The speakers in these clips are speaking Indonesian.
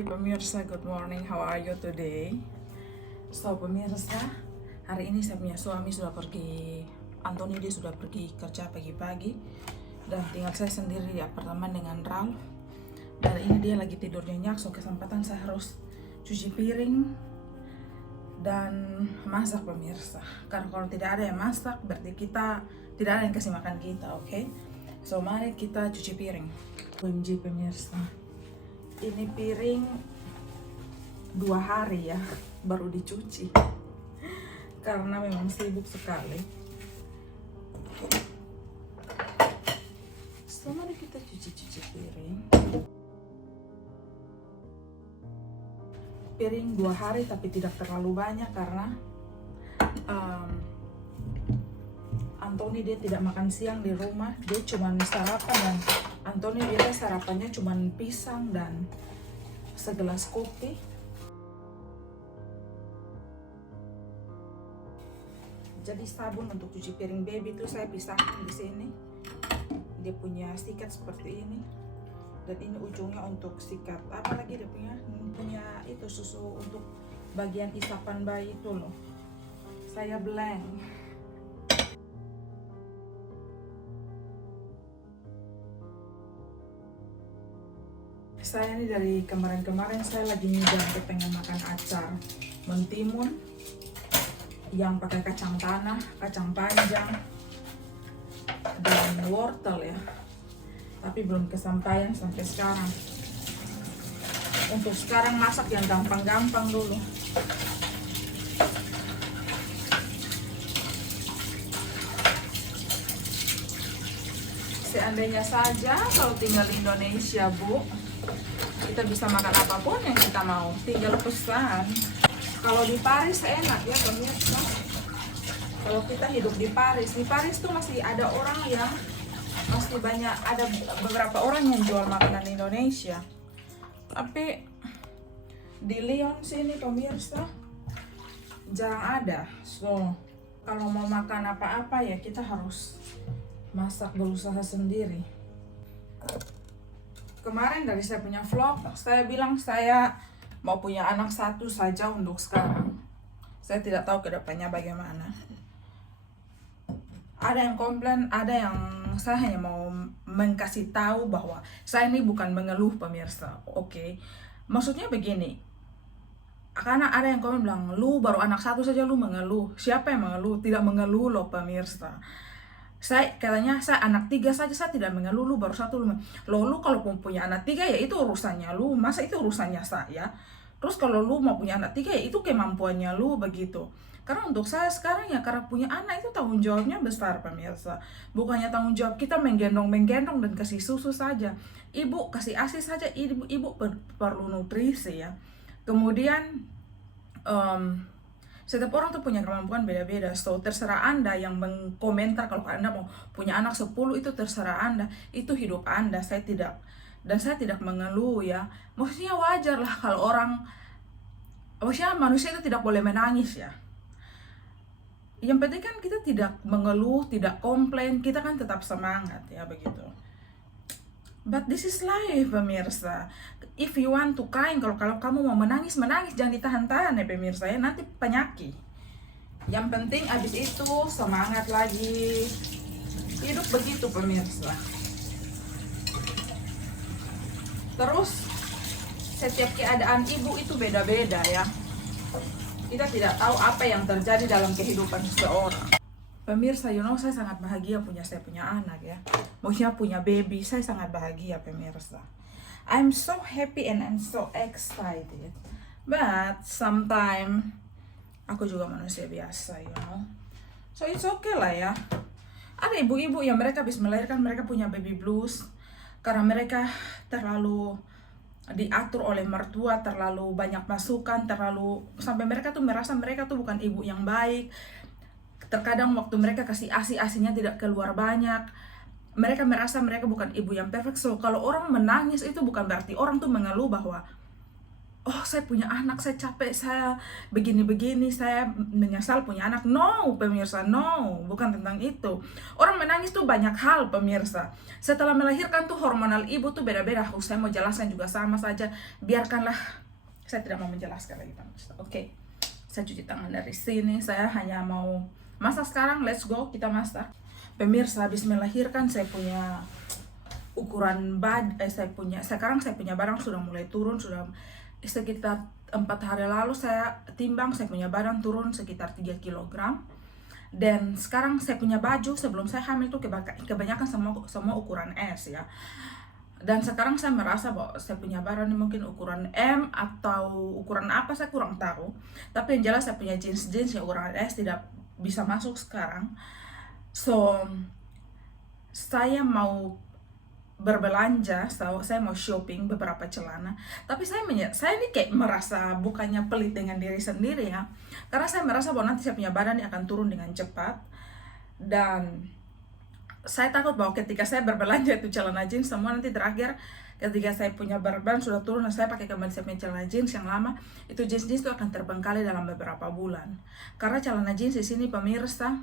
Hai pemirsa, good morning. How are you today? So pemirsa, hari ini saya punya suami sudah pergi, Anthony dia sudah pergi kerja pagi-pagi, dan tinggal saya sendiri di apartemen dengan Ralph. Dan ini dia lagi tidur nyenyak, so kesempatan saya harus cuci piring dan masak pemirsa. Karena kalau tidak ada yang masak, berarti kita tidak ada yang kasih makan kita, oke? So mari kita cuci piring. OMG pemirsa, ini piring 2 hari ya baru dicuci karena memang sibuk sekali. So mari kita cuci piring. Piring 2 hari tapi tidak terlalu banyak karena Anthony dia tidak makan siang di rumah, dia cuma sarapan, dan Anthony dia sarapannya cuma pisang dan segelas kopi. Jadi sabun untuk cuci piring baby itu saya pisahkan di sini. Dia punya sikat seperti ini, dan ini ujungnya untuk sikat. Apalagi dia punya itu susu untuk bagian isapan bayi itu loh. Saya blend. Saya ini dari kemarin-kemarin saya lagi pengen makan acar mentimun yang pakai kacang tanah, kacang panjang, dan wortel ya. Tapi belum kesampaian sampai sekarang. Untuk sekarang masak yang gampang-gampang dulu. Seandainya saja kalau tinggal di Indonesia, Bu, kita bisa makan apapun yang kita mau, tinggal pesan. Kalau di Paris enak ya pemirsa. Kalau kita hidup di Paris tuh masih ada orang yang ada beberapa orang yang jual makanan Indonesia. Tapi di Lyon sini pemirsa jarang ada. So kalau mau makan apa-apa ya kita harus masak, berusaha sendiri. Kemarin dari saya punya vlog, saya bilang saya mau punya anak 1 saja untuk sekarang. Saya tidak tahu kedepannya bagaimana. Ada yang komplain, ada yang saya hanya mau mengkasih tahu bahwa saya ini bukan mengeluh pemirsa, oke? Maksudnya begini, karena ada yang komen bilang, lu baru anak 1 saja lu mengeluh. Siapa yang mengeluh? Tidak mengeluh loh pemirsa. Katanya saya anak 3 saja saya tidak mengeluh, lu baru 1 lu kalau punya anak 3 ya itu urusannya lu, masa itu urusannya saya. Terus kalau lu mau punya anak 3 ya itu kemampuannya lu, begitu. Karena untuk saya sekarang ya, karena punya anak itu tanggung jawabnya besar pemirsa. Bukannya tanggung jawab kita menggendong dan kasih susu saja. Ibu kasih ASI saja, ibu perlu nutrisi ya. Kemudian setiap orang tuh punya kemampuan beda-beda. So terserah Anda yang mengkomentar. Kalau Anda mau punya anak 10 itu terserah Anda, itu hidup Anda. Saya tidak mengeluh ya. Maksudnya wajar lah kalau maksudnya manusia itu tidak boleh menangis ya. Yang penting kan kita tidak mengeluh, tidak komplain, kita kan tetap semangat ya, begitu. But this is life pemirsa. If you want to cry, kalau kamu mau menangis, jangan ditahan-tahan ya pemirsa ya, nanti penyakit. Yang penting abis itu semangat lagi. Hidup begitu pemirsa. Terus setiap keadaan ibu itu beda-beda ya. Kita tidak tahu apa yang terjadi dalam kehidupan seseorang. Pemirsa, saya sangat bahagia saya punya anak ya. Maksudnya punya baby, saya sangat bahagia pemirsa. I'm so happy and I'm so excited. But sometimes aku juga manusia biasa, So it's okay lah ya. Ada ibu-ibu yang mereka habis melahirkan, mereka punya baby blues karena mereka terlalu diatur oleh mertua, terlalu banyak masukan, sampai mereka tuh merasa mereka tuh bukan ibu yang baik. Terkadang waktu mereka kasih asinya tidak keluar banyak, mereka merasa mereka bukan ibu yang perfect. So kalau orang menangis itu bukan berarti orang tuh mengeluh bahwa oh saya punya anak, saya capek, saya begini-begini, saya menyesal punya anak. No pemirsa, no, bukan tentang itu. Orang menangis tuh banyak hal pemirsa. Setelah melahirkan tuh hormonal ibu tuh beda-beda. Saya mau jelaskan juga sama saja, biarkanlah, saya tidak mau menjelaskan lagi pemirsa. Oke, saya cuci tangan dari sini, saya hanya mau masak sekarang. Let's go, kita masak. Pemirsa, habis melahirkan saya punya ukuran sekarang saya punya barang sudah mulai turun, sudah sekitar 4 hari lalu saya timbang, saya punya badan turun sekitar 3 kg. Dan sekarang saya punya baju sebelum saya hamil tuh kebanyakan semua ukuran S ya. Dan sekarang saya merasa bahwa saya punya badan ini mungkin ukuran M atau ukuran apa saya kurang tahu. Tapi yang jelas saya punya jeans yang ukuran S tidak bisa masuk sekarang. So saya mau berbelanja, saya mau shopping beberapa celana, tapi saya ini kayak merasa bukannya pelit dengan diri sendiri ya, karena saya merasa bahwa nanti saya punya badan akan turun dengan cepat, dan saya takut bahwa ketika saya berbelanja itu celana jeans semua, nanti terakhir ketika saya punya badan sudah turun dan saya pakai kembali saya punya celana jeans yang lama, itu jeans itu akan terbengkalai dalam beberapa bulan, karena celana jeans di sini pemirsa,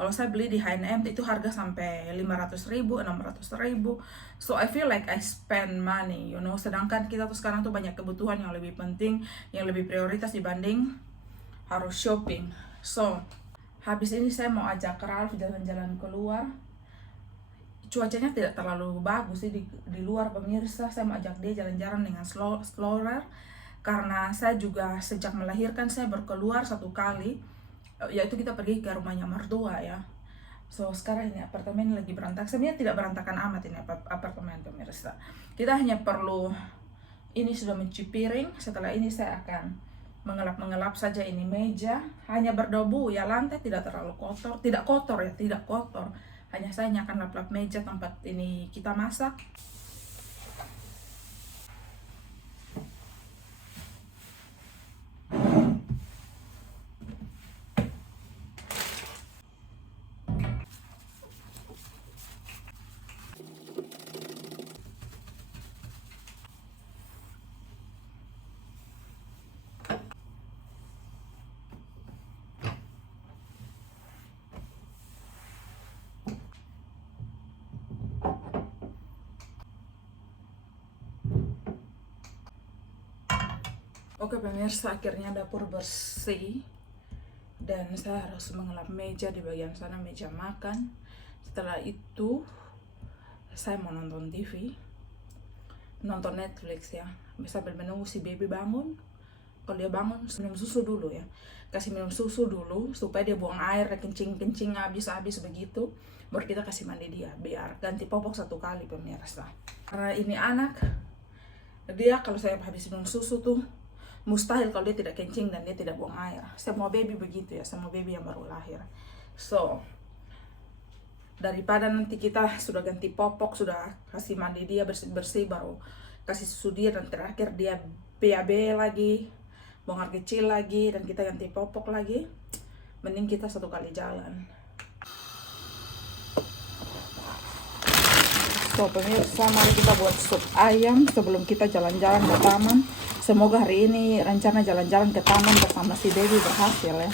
kalau saya beli di H&M itu harga sampai 500.000, 600.000. So I feel like I spend money, you know. Sedangkan kita tuh sekarang tuh banyak kebutuhan yang lebih penting, yang lebih prioritas dibanding harus shopping. So habis ini saya mau ajak Ralph jalan-jalan keluar. Cuacanya tidak terlalu bagus sih di luar pemirsa. Saya mau ajak dia jalan-jalan dengan stroller, karena saya juga sejak melahirkan saya berkeluar 1 kali, yaitu kita pergi ke rumahnya mertua ya. So sekarang ini apartemen lagi berantakan, sebenarnya tidak berantakan amat ini apartemen pemirsa. Kita hanya perlu, ini sudah mencuci piring, setelah ini saya akan mengelap saja ini meja, hanya berdebu ya, lantai tidak terlalu kotor, tidak kotor, hanya saya akan lap-lap meja tempat ini kita masak. Oke pemirsa, akhirnya dapur bersih dan saya harus mengelap meja di bagian sana, meja makan. Setelah itu saya mau nonton TV, nonton Netflix ya, sambil menunggu si baby bangun. Kalau dia bangun, minum susu dulu ya, kasih minum susu dulu supaya dia buang air, kencing habis begitu, baru kita kasih mandi dia, biar ganti popok 1 kali pemirsa. Karena ini anak, dia kalau saya habis minum susu tuh mustahil kalau dia tidak kencing dan dia tidak buang air. Semua baby begitu ya, semua baby yang baru lahir. So daripada nanti kita sudah ganti popok, sudah kasih mandi dia bersih-bersih, baru kasih susu dia, dan terakhir dia BAB lagi, buang air kecil lagi, dan kita ganti popok lagi, mending kita 1 kali jalan. So pemirsa, mari kita buat sup ayam sebelum kita jalan-jalan ke taman. Semoga hari ini rencana jalan-jalan ke taman bersama si baby berhasil ya.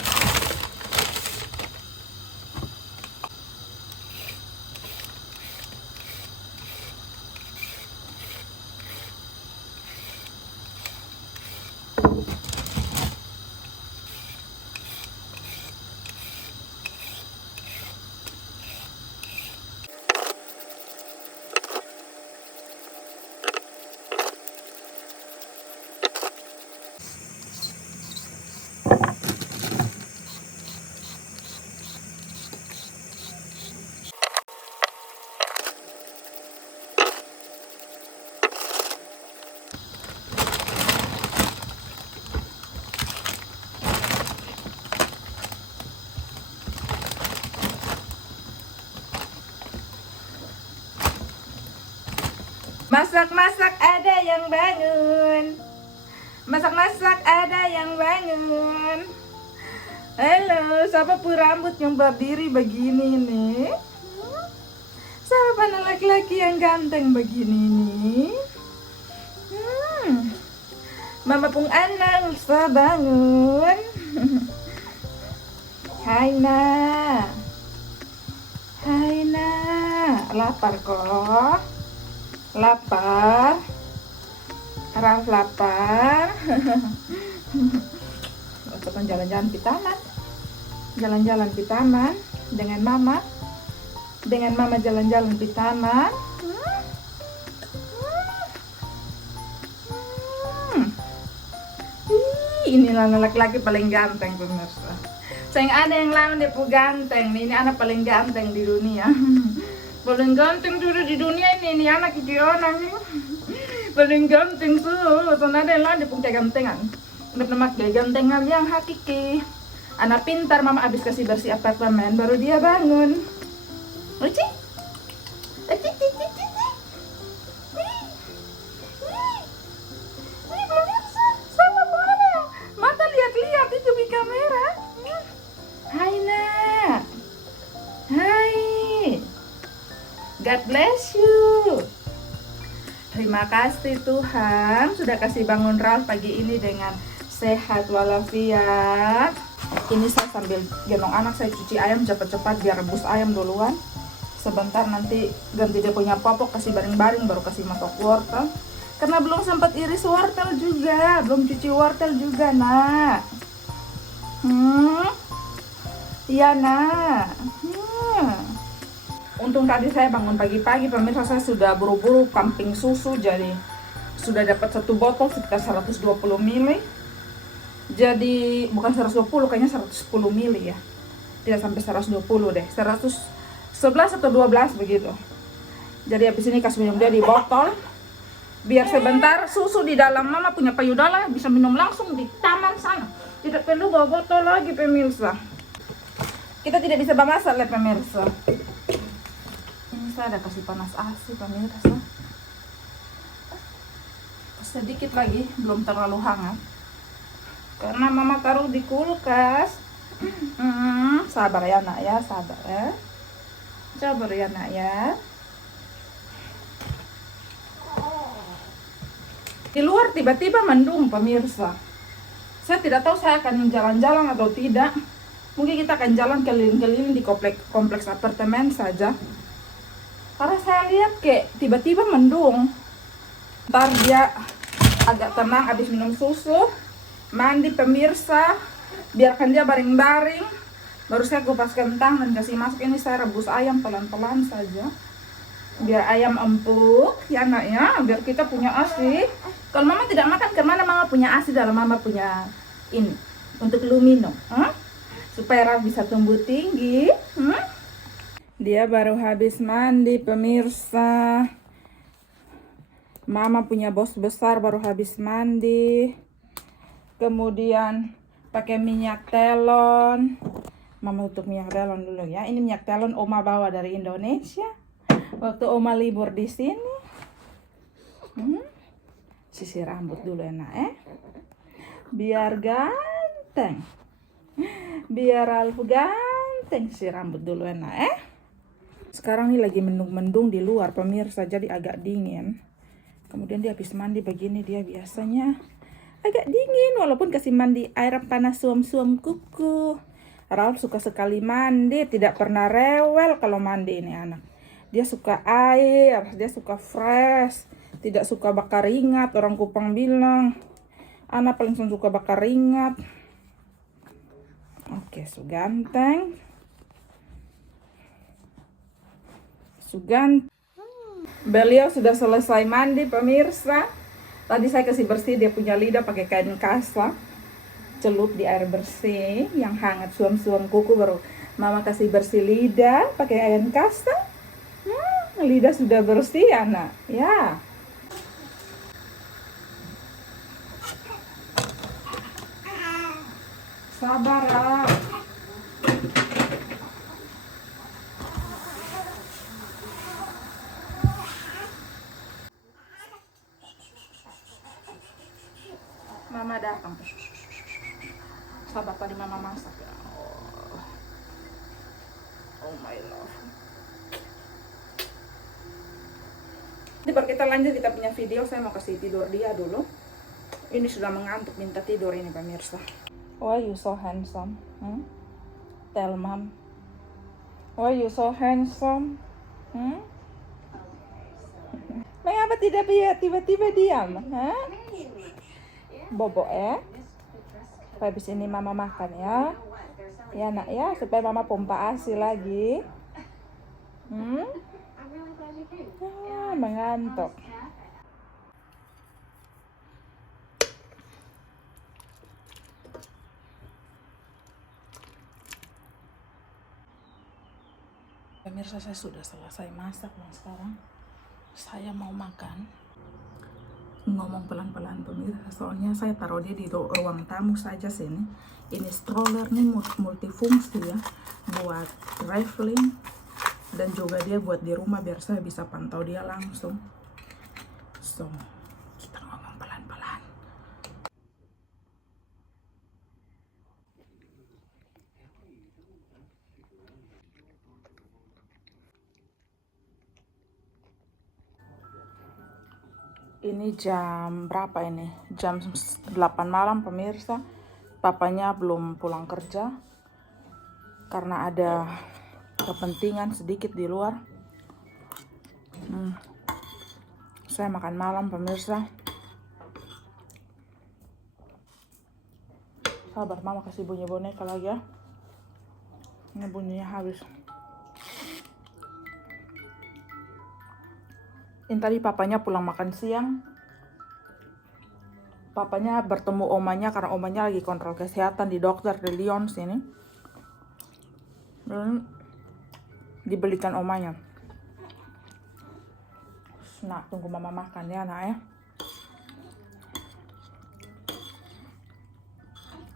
Masak-masak ada yang bangun. Masak-masak ada yang bangun. Halo, siapa pun rambut yang berdiri begini nih? Siapa laki-laki yang ganteng begini nih? Mama pung anang sa bangun. Hai nak. Hai nak. Lapar kok? Lapar? Ralf lapar? Kita jalan-jalan di taman. Jalan-jalan di taman dengan mama. Dengan mama jalan-jalan di taman. Inilah laki-laki paling ganteng pemirsa. Saya ada yang lain dia pun ganteng. Ini anak paling ganteng di dunia. Paling ganteng sudah di dunia ini anak Kiona nih. Paling ganteng tuh. Soalnya ada yang lain dia pun kayak gantengan. Nama kayak gantengan yang hakiki. Anak pintar, mama abis kasih bersih apartemen baru dia bangun. Lucu? God bless you. Terima kasih Tuhan sudah kasih bangun Ralf pagi ini dengan sehat walafiat. Ini saya sambil gendong anak, saya cuci ayam cepat-cepat biar rebus ayam duluan. Sebentar nanti ganti dia punya popok, kasih baring-baring baru kasih matok wortel. Karena belum sempat iris wortel juga, belum cuci wortel juga nak. Iya nak. Untung tadi saya bangun pagi-pagi pemirsa, saya sudah buru-buru pumping susu, jadi sudah dapat satu botol sekitar 120 ml. Jadi bukan 120, kayaknya 110 ml ya. Tidak sampai 120 deh, 111 atau 12 begitu. Jadi habis ini kasih minum dia di botol. Biar sebentar susu di dalam mama punya payudara bisa minum langsung di taman sana. Tidak perlu bawa botol lagi pemirsa. Kita tidak bisa memasak ya pemirsa. Saya ada kasih panas ASI pemirsa. Sedikit lagi, belum terlalu hangat. Karena mama taruh di kulkas. Sabar ya nak ya, sabar ya. Sabar ya nak ya. Di luar tiba-tiba mendung pemirsa. Saya tidak tahu saya akan jalan-jalan atau tidak. Mungkin kita akan jalan keliling-keliling di kompleks apartemen saja. Karena saya lihat kayak tiba-tiba mendung. Ntar dia agak tenang habis minum susu, mandi pemirsa, biarkan dia baring-baring. Baru saya kupas kentang dan kasih masuk. Ini saya rebus ayam pelan-pelan saja. Biar ayam empuk ya nak ya, biar kita punya ASI. Kalau mama tidak makan, kemana mama punya ASI dalam mama punya ini untuk lumino, supaya Ralf bisa tumbuh tinggi. Dia baru habis mandi pemirsa. Mama punya bos besar baru habis mandi. Kemudian pakai minyak telon. Mama tutup minyak telon dulu ya. Ini minyak telon Oma bawa dari Indonesia waktu Oma libur di sini. Sisir rambut dulu enak biar ganteng. Biar Ralf ganteng, sisir rambut dulu enak Sekarang ini lagi mendung-mendung di luar pemirsa, jadi agak dingin. Kemudian dia habis mandi begini, dia biasanya agak dingin walaupun kasih mandi air panas suam-suam kuku. Ralf suka sekali mandi, tidak pernah rewel kalau mandi ini anak. Dia suka air, dia suka fresh, tidak suka bakar ringat. Orang Kupang bilang anak paling suka bakar ringat. Oke, so ganteng. Beliau sudah selesai mandi pemirsa. Tadi saya kasih bersih dia punya lidah pakai kain kasa. Celup di air bersih yang hangat, suam-suam kuku, baru mama kasih bersih lidah pakai air kasa. Lidah sudah bersih anak ya. Sabar lah. Mama datang. Sabar, tadi mama masak ya. Oh my love. Nanti baru kita lanjut kita punya video. Saya mau kasih tidur dia dulu. Ini sudah mengantuk minta tidur ini pemirsa. Why you so handsome? Tell mom. Why you so handsome? Mengapa tidak tiba-tiba diam? Bobo habis ini mama makan ya. Ya nak ya, supaya mama pompa ASI lagi. Mengantuk. Pemirsa, saya sudah selesai masak dan sekarang saya mau makan. Ngomong pelan-pelan pemirsa, soalnya saya taruh dia di ruang tamu saja sini. Ini stroller nih multifungsi ya, buat traveling dan juga dia buat di rumah biar saya bisa pantau dia langsung. So, kita ngomong pelan-pelan. Ini jam berapa ini? Jam 8 malam pemirsa. Papanya belum pulang kerja karena ada kepentingan sedikit di luar. Saya makan malam pemirsa. Sabar, mama kasih bunyi boneka lagi ya. Ini bunyinya habis. Ini tadi papanya pulang makan siang. Papanya bertemu omanya karena omanya lagi kontrol kesehatan di dokter di Lyon sini. Dan dibelikan omanya. Nah, tunggu mama makan ya nak ya.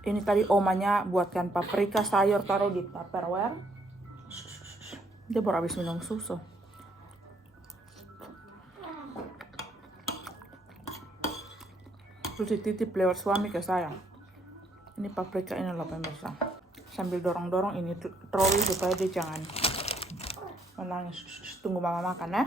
Ini tadi omanya buatkan paprika sayur taruh di tupperware. Dia baru habis minum susu. Terus dititip lewat suami ke saya. Ini paprika ini loh pemirsa. Sambil dorong-dorong ini troli supaya dia jangan menangis. Tunggu mama makan ya.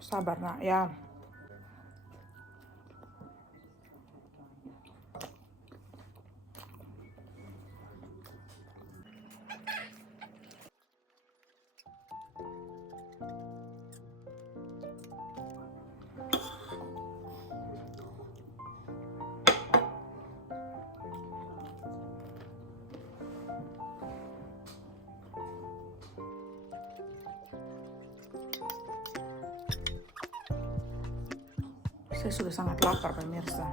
Sabar nak ya. Saya sudah sangat lapar pemirsa.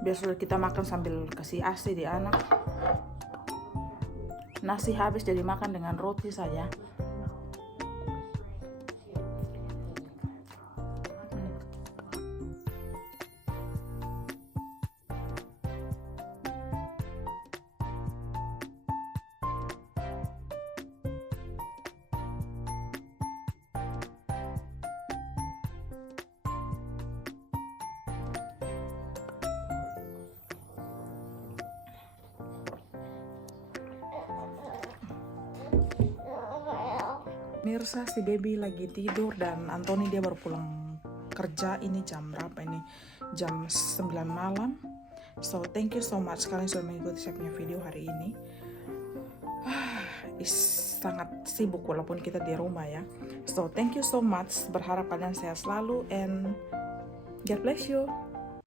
Biar kita makan sambil kasih ASI di anak. Nasi habis jadi makan dengan roti saja. Mirsa, si baby lagi tidur dan Anthony dia baru pulang kerja. Ini jam berapa ini? Jam 9 malam. So thank you so much kalian sudah mengikuti saya punya video hari ini. Sangat sibuk walaupun kita di rumah ya. So thank you so much. Berharap kalian sehat selalu and God bless you.